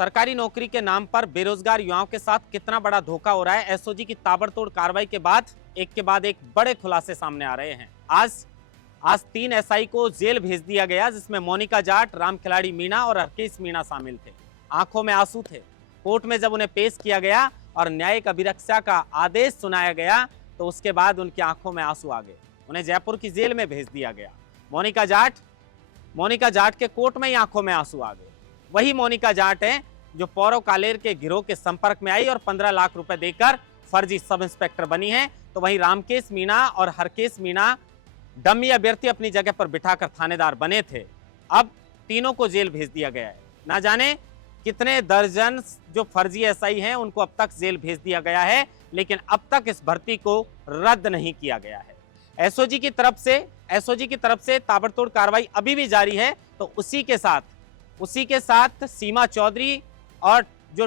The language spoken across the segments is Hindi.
सरकारी नौकरी के नाम पर बेरोजगार युवाओं के साथ कितना बड़ा धोखा हो रहा है। एसओजी की ताबड़तोड़ कार्रवाई के बाद एक बड़े खुलासे सामने आ रहे हैं। आज 3 एसआई को जेल भेज दिया गया, जिसमें मोनिका जाट, राम खिलाड़ी मीणा और हरकेश मीणा शामिल थे। आंखों में आंसू थे। कोर्ट में जब उन्हें पेश किया गया और न्यायिक अभिरक्षा का आदेश सुनाया गया तो उसके बाद उनकी आंखों में आंसू आ गए। उन्हें जयपुर की जेल में भेज दिया गया। मोनिका जाट के कोर्ट में ही आंखों में आंसू आ गए। वही मोनिका जाट है जो पौरव कालेर के गिरोह के संपर्क में आई और 15 लाख रुपए देकर फर्जी सब इंस्पेक्टर बनी है। तो वही रामकेश मीणा और हरकेश मीणा डमी अभ्यर्थी अपनी जगह पर बिठाकर थानेदार बने थे। अब तीनों को जेल भेज दिया गया है। ना जाने कितने दर्जन जो फर्जी एसआई हैं उनको अब तक जेल भेज दिया गया है, लेकिन अब तक इस भर्ती को रद्द नहीं किया गया है। एसओजी की तरफ से ताबड़तोड़ कार्रवाई अभी भी जारी है। तो उसी के साथ सीमा चौधरी और जो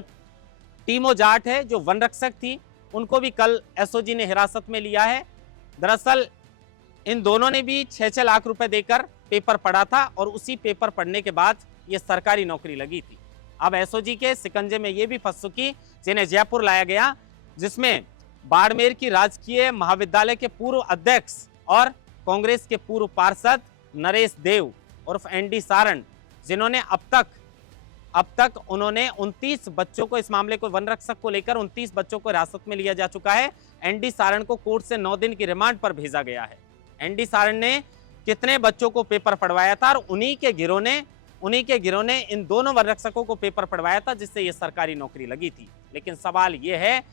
टीमो जाट है जो वन रक्षक थी, उनको भी कल एसओजी ने हिरासत में लिया है। दरअसल इन दोनों ने भी 6-6 लाख रुपए देकर पेपर पढ़ा था और उसी पेपर पढ़ने के बाद ये सरकारी नौकरी लगी थी। अब एसओजी के शिकंजे में ये भी फंस चुकी, जिन्हें जयपुर लाया गया, जिसमें बाड़मेर की राजकीय महाविद्यालय के पूर्व अध्यक्ष और कांग्रेस के पूर्व पार्षद नरेश देव उर्फ एनडी सारण, जिन्होंने अब तक उन्होंने 29 बच्चों को, इस मामले को वन रक्षक को लेकर 29 बच्चों को हिरासत में लिया जा चुका है। एनडी सारण को कोर्ट से 9 दिन की रिमांड पर भेजा गया है। एनडी सारण ने कितने बच्चों को पेपर पढ़वाया था और उन्हीं के गिरोह ने इन दोनों वन रक्षकों को पेपर पढ़वाया था, जिससे ये सरकारी नौकरी लगी थी। लेकिन सवाल ये है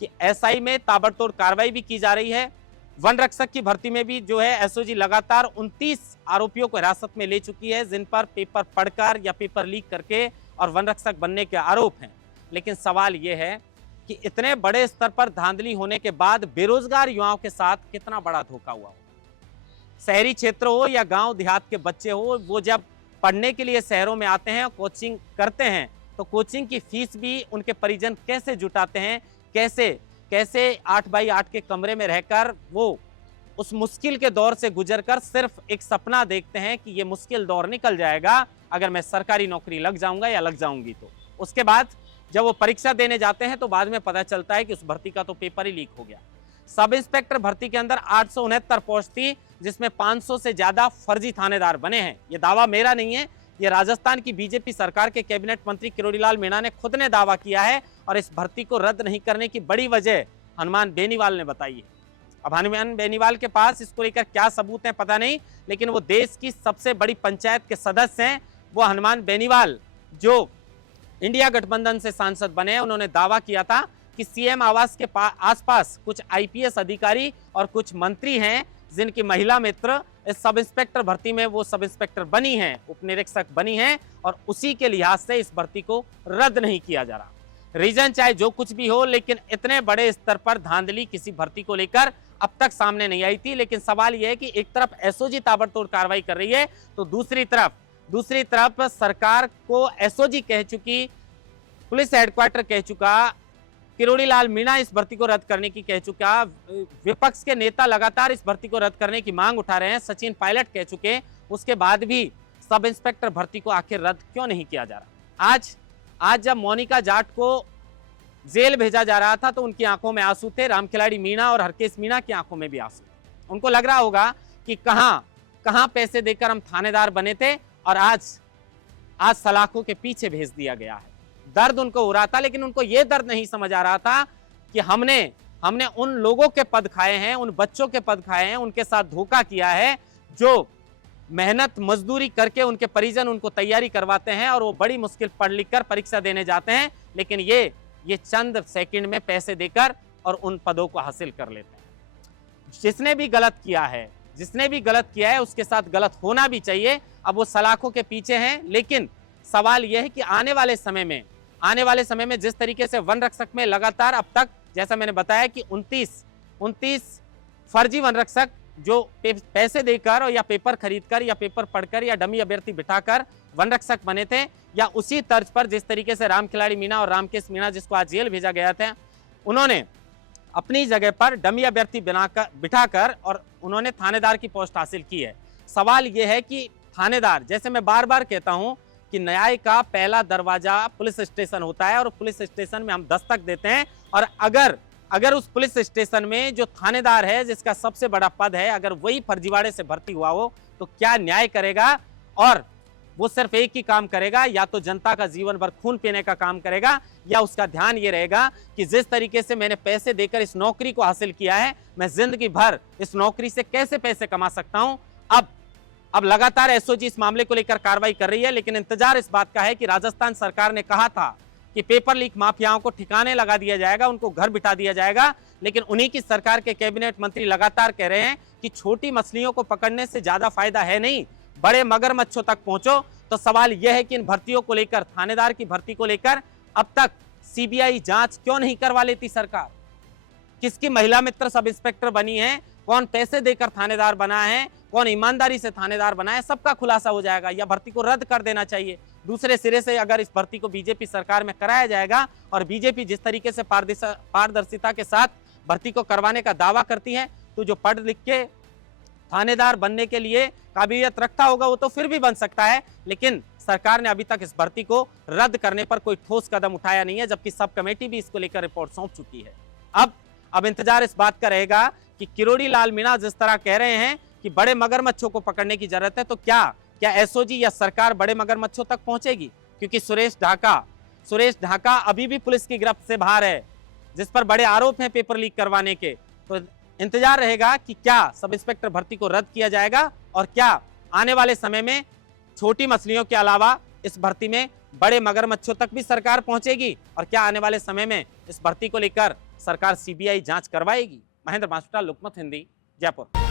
कि एसआई में ताबड़तोड़ कार्रवाई भी की जा रही है। वन रक्षक की भर्ती में भी जो है एसओजी लगातार 29 आरोपियों को हिरासत में ले चुकी है, जिन पर पेपर पढ़कर या पेपर लीक करके और वन रक्षक बनने के आरोप हैं। लेकिन सवाल यह है कि इतने बड़े स्तर पर धांधली होने के बाद बेरोजगार युवाओं के साथ कितना बड़ा धोखा हुआ हो। शहरी क्षेत्र हो या गांव देहात के बच्चे हो, वो जब पढ़ने के लिए शहरों में आते हैं, कोचिंग करते हैं, तो कोचिंग की फीस भी उनके परिजन कैसे जुटाते हैं, कैसे 8x8 के कमरे में रहकर वो उस मुश्किल के दौर से गुजरकर सिर्फ एक सपना देखते हैं कि ये मुश्किल दौर निकल जाएगा अगर मैं सरकारी नौकरी लग जाऊंगा या लग जाऊंगी। तो उसके बाद जब वो परीक्षा देने जाते हैं तो बाद में पता चलता है कि उस भर्ती का तो पेपर ही लीक हो गया। सब इंस्पेक्टर भर्ती के अंदर 869 पोस्ट थी, जिसमें 500 से ज्यादा फर्जी थानेदार बने हैं। ये दावा मेरा नहीं है, ये राजस्थान की बीजेपी सरकार के कैबिनेट मंत्री किरोड़ीलाल मीणा ने खुद ने दावा किया है और इस भर्ती को रद्द नहीं करने की बड़ी वजह हनुमान बेनीवाल ने बताई है। अब हनुमान बेनीवाल के पास इसको लेकर क्या सबूत है पता नहीं, लेकिन वो देश की सबसे बड़ी पंचायत के सदस्य हैं। वो हनुमान बेनीवाल जो इंडिया गठबंधन से सांसद बने हैं, उन्होंने दावा किया था कि सीएम आवास के आसपास कुछ आईपीएस अधिकारी और कुछ मंत्री हैं जिनकी महिला मित्र इस सब इंस्पेक्टर भर्ती में वो सब इंस्पेक्टर बनी हैं, उप निरीक्षक बनी हैं, और उसी के लिहाज से इस भर्ती को रद्द नहीं किया जा रहा। रीजन चाहे जो कुछ भी हो, लेकिन इतने बड़े स्तर पर धांधली किसी भर्ती को लेकर अब तक सामने नहीं आई थी। लेकिन सवाल यह है कि एक तरफ एसओजी ताबड़तोड़ कार्रवाई कर रही है, तो दूसरी तरफ सरकार को एसओजी कह चुकी, पुलिस हेडक्वार्टर कह चुका, किरोड़ीलाल मीणा इस भर्ती को रद्द करने की कह चुका, विपक्ष के नेता लगातार इस भर्ती को रद्द करने की मांग उठा रहे हैं, सचिन पायलट कह चुके। उसके बाद भी सब इंस्पेक्टर भर्ती को आखिर रद्द क्यों नहीं किया जा रहा। आज जब मोनिका जाट को जेल भेजा जा रहा था तो उनकी आंखों में आंसू थे, राम खिलाड़ी मीणा और हरकेश मीणा की आंखों में भी आंसू थे। उनको लग रहा होगा कि कहां पैसे देकर हम थानेदार बने थे और आज सलाखों के पीछे भेज दिया गया है। दर्द उनको हो रहा था, लेकिन उनको यह दर्द नहीं समझ आ रहा था कि हमने उन लोगों के पद खाए हैं, उन बच्चों के पद खाए हैं, उनके साथ धोखा किया है जो मेहनत मजदूरी करके उनके परिजन उनको तैयारी करवाते हैं और वो बड़ी मुश्किल पढ़ लिख कर परीक्षा देने जाते हैं, लेकिन ये चंद सेकंड में पैसे देकर और उन पदों को हासिल कर लेते हैं। जिसने भी गलत किया है उसके साथ गलत होना भी चाहिए। अब वो सलाखों के पीछे हैं, लेकिन सवाल यह है कि आने वाले समय में जिस तरीके से वन रक्षक में लगातार अब तक, जैसा मैंने बताया कि 29 फर्जी वन रक्षक जो पैसे देकर या पेपर खरीदकर या पेपर पढ़कर या डमी अभ्यर्थी बिठाकर वन रक्षक बने थे, या उसी तर्ज पर जिस तरीके से राम खिलाड़ी मीणा और रामकेश मीणा जिसको आज जेल भेजा गया था, उन्होंने अपनी जगह पर डमी अभ्यर्थी बिठाकर और उन्होंने थानेदार की पोस्ट हासिल की है। सवाल यह है कि थानेदार, जैसे मैं बार बार कहता हूं कि न्याय का पहला दरवाजा पुलिस स्टेशन होता है और पुलिस स्टेशन में हम दस्तक देते हैं। और अगर उस पुलिस स्टेशन में जो थानेदार है, जिसका सबसे बड़ा पद है, अगर वही फर्जीवाड़े से भर्ती हुआ हो तो क्या न्याय करेगा? और वो सिर्फ एक ही काम करेगा, या तो जनता का जीवन भर खून पीने का काम करेगा, या उसका ध्यान ये रहेगा कि जिस तरीके से मैंने पैसे देकर इस नौकरी को हासिल किया है, मैं जिंदगी भर इस नौकरी से कैसे पैसे कमा सकता हूं। अब लगातार एसओजी इस मामले को लेकर कार्रवाई कर रही है, लेकिन इंतजार इस बात का है कि राजस्थान सरकार ने कहा था कि पेपर लीक माफियाओं को ठिकाने लगा दिया जाएगा, उनको घर बिठा दिया जाएगा, लेकिन उन्हीं की सरकार के कैबिनेट मंत्री लगातार कह रहे हैं कि छोटी मछलियों को पकड़ने से ज्यादा फायदा है नहीं, बड़े मगरमच्छों तक पहुंचो। तो सवाल यह है कि इन भर्तियों को लेकर, थानेदार की भर्ती को लेकर अब तक सीबीआई जांच क्यों नहीं करवा लेती सरकार? किसकी महिला मित्र सब इंस्पेक्टर बनी है, कौन पैसे देकर थानेदार बना है, कौन ईमानदारी से थानेदार बना है, सबका खुलासा हो जाएगा। या भर्ती को रद्द कर देना चाहिए। दूसरे सिरे से अगर इस भर्ती को बीजेपी सरकार में कराया जाएगा, और बीजेपी जिस तरीके से पारदर्शिता के साथ भर्ती को करवाने का दावा करती है, तो जो पढ़ लिख के थानेदार बनने के लिए काबिलियत रखता होगा वो तो फिर भी बन सकता है, लेकिन सरकार ने अभी तक इस भर्ती को रद्द करने पर कोई ठोस कदम उठाया नहीं है, जबकि सब कमेटी भी इसको लेकर रिपोर्ट सौंप चुकी है। अब इंतजार इस बात का रहेगा कि किरोड़ी लाल मीणा जिस तरह कह रहे हैं कि बड़े मगरमच्छों को पकड़ने की जरूरत है, तो क्या एसओजी या सरकार बड़े मगरमच्छों तक पहुंचेगी? क्योंकि सुरेश ढाका अभी भी पुलिस की गिरफ्त से बाहर है, जिस पर बड़े आरोप हैं पेपर लीक करवाने के। तो इंतजार रहेगा कि क्या सब इंस्पेक्टर भर्ती को रद्द किया जाएगा, और क्या आने वाले समय में छोटी मछलियों के अलावा इस भर्ती में बड़े मगरमच्छों तक भी सरकार पहुंचेगी, और क्या आने वाले समय में इस भर्ती को लेकर सरकार सीबीआई जांच करवाएगी। महेंद्र बांसुटा, लोकमत हिंदी, जयपुर।